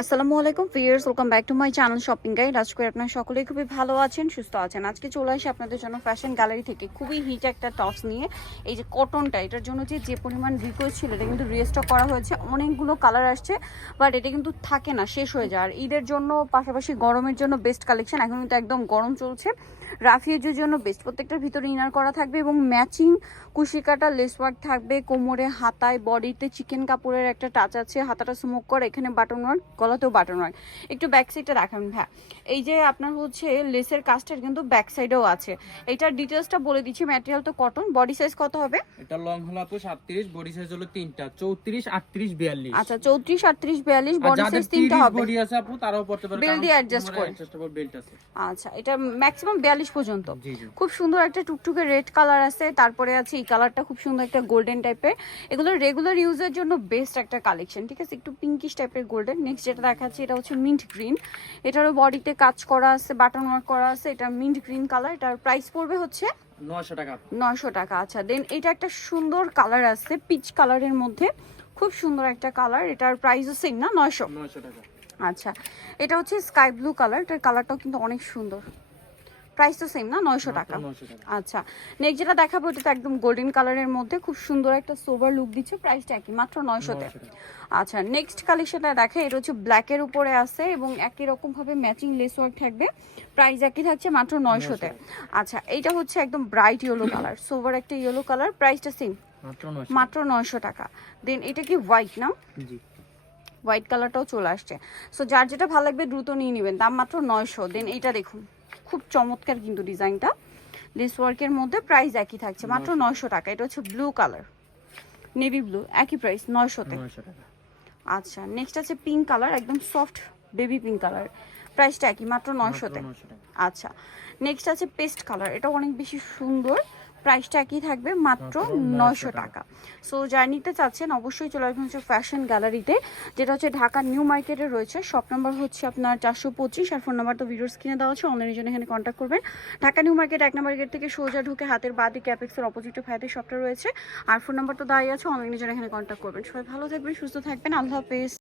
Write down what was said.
আসসালামু আলাইকুম viewers, welcome back to my channel shopping guide. আজকে আপনারা সকলেই খুবই ভালো আছেন, সুস্থ আছেন। আজকে চলে আসি আপনাদের জন্য ফ্যাশন গ্যালারি থেকে খুবই হিট একটা টপস নিয়ে। এই যে কটনটা, এটার জন্য যে পরিমাণ রিকোয়েস্ট ছিল, এটা কিন্তু রিস্টক করা হয়েছে। অনেকগুলো কালার আসছে, বাট এটা কিন্তু থাকে না, শেষ হয়ে যায়। আর ঈদের জন্য, পাশাপাশি গরমের জন্য বেস্ট কালেকশন। এখন কিন্তু একদম গরম চলছে, রাফিউজের জন্য বেস্ট। প্রত্যেকটার ভিতরে ইনার করা থাকবে এবং ম্যাচিং কুশি কাটা লেস ওয়ার্ক থাকবে। কোমরে, হাতায়, বডিতে চিকেন কাপড়ের একটা টাচ আছে। হাতাটা স্মোক করে, এখানে বাটন ওয়ার্ক, গলাতেও বাটন ওয়ার্ক। একটু ব্যাক সাইডটা দেখাবেন ভাই। এই যে আপনার হচ্ছে লেসের কাজটার কিন্তু ব্যাক সাইডেও আছে। এটার ডিটেলসটা বলে দিচ্ছি। ম্যাটেরিয়াল তো কটন। বডি সাইজ কত হবে? এটা লং হলো আপু 37, বডি সাইজ হলো তিনটা 34, 38, 42। আচ্ছা, 34, 38, 42 বডি সাইজ তিনটা হবে। বডি আছে আপু তারাও পড়তে পারে, বেল্ট দিয়ে অ্যাডজাস্ট করে। অ্যাডজাস্টেবল বেল্ট আছে। আচ্ছা, এটা ম্যাক্সিমাম 42 পর্যন্ত। জি জি। খুব সুন্দর একটা টুকটুকে রেড কালার আছে, তারপরে আছে এই কালারটা খুব সুন্দর একটা গোল্ডেন টাইপের। এগুলো রেগুলার ইউজের জন্য বেস্ট একটা কালেকশন, ঠিক আছে? একটু পিঙ্কিশ টাইপের গোল্ডেন। নেক্সট যেটা দেখাচ্ছি, এটা হচ্ছে মিন্ট গ্রিন। এটারও বডিতে কাজ করা আছে, বাটন ওয়ার্ক করা আছে। এটা মিন্ট গ্রিন কালার। এটার প্রাইস পড়বে হচ্ছে 900 টাকা। 900 টাকা। আচ্ছা, দেন এটা একটা সুন্দর কালার আছে, পিচ কালারের মধ্যে। খুব সুন্দর একটা কালার। এটার প্রাইসও সেম না, 900 টাকা। আচ্ছা, এটা হচ্ছে স্কাই ব্লু কালার। এটার কালারটাও কিন্তু অনেক সুন্দর। প্রাইস তো সেম না, 900 টাকা। আচ্ছা, নেক্সট যেটা দেখাবো, এটা তো একদম গোল্ডেন কালারের মধ্যে খুব সুন্দর একটা সোবার লুক দিচ্ছে। প্রাইসটা একই, মাত্র 900 তে। আচ্ছা, নেক্সট কালেকশনটা দেখে, এটা হচ্ছে ব্ল্যাকের উপরে আছে এবং একই রকম ভাবে ম্যাচিং লেস ওয়ার্ক থাকবে। প্রাইস একই থাকছে, মাত্র 900 তে। আচ্ছা, এইটা হচ্ছে একদম ব্রাইট ইয়েলো কালার, সোবার একটা ইয়েলো কালার। প্রাইসটা সেম, মাত্র 900 টাকা। দেন এটা কি হোয়াইট না? জি, হোয়াইট কালারটাও চলে আসছে। সো যার যেটা ভালো লাগবে দ্রুত নিয়ে নেবেন, দাম মাত্র 900। দেন এইটা দেখুন, খুব চমৎকার কিন্তু ডিজাইনটা, লেস ওয়ার্কের মধ্যে। প্রাইস একই থাকছে, মাত্র 900 টাকা। এটা হচ্ছে ব্লু কালার, নেভি ব্লু, একই প্রাইস 900 তে। আচ্ছা, নেক্সট আছে পিঙ্ক কালার, একদম সফট বেবি পিঙ্ক কালার। প্রাইসটা একই, মাত্র 900 তে। আচ্ছা, নেক্সট আছে পেস্ট কালার। এটা অনেক বেশি সুন্দর। প্রাইসটা একই থাকবে, মাত্র 900 টাকা। সো যারা নিতে চাচ্ছেন অবশ্যই চলে আসবেন হচ্ছে ফ্যাশন গ্যালারিতে, যেটা হচ্ছে ঢাকা নিউ মার্কেটে রয়েছে। শপ নাম্বার হচ্ছে আপনার 425, আর ফোন নাম্বার তো ভিডিওর স্ক্রিনে দেওয়া আছে। অনলাইনের জন্য এখানে কন্ট্যাক্ট করবেন। ঢাকা নিউ মার্কেট 1 নম্বর গেট থেকে সোজা ঢুকে হাতের বাদিকে ক্যাপেক্সের অপোজিটে ভাইদের শপটা রয়েছে। আর ফোন নাম্বার তো দেওয়াই আছে, অনলাইনের জন্য এখানে কন্ট্যাক্ট করবেন। সবাই ভালো থাকবেন, সুস্থ থাকবেন, আল্লাহ হাফেজ।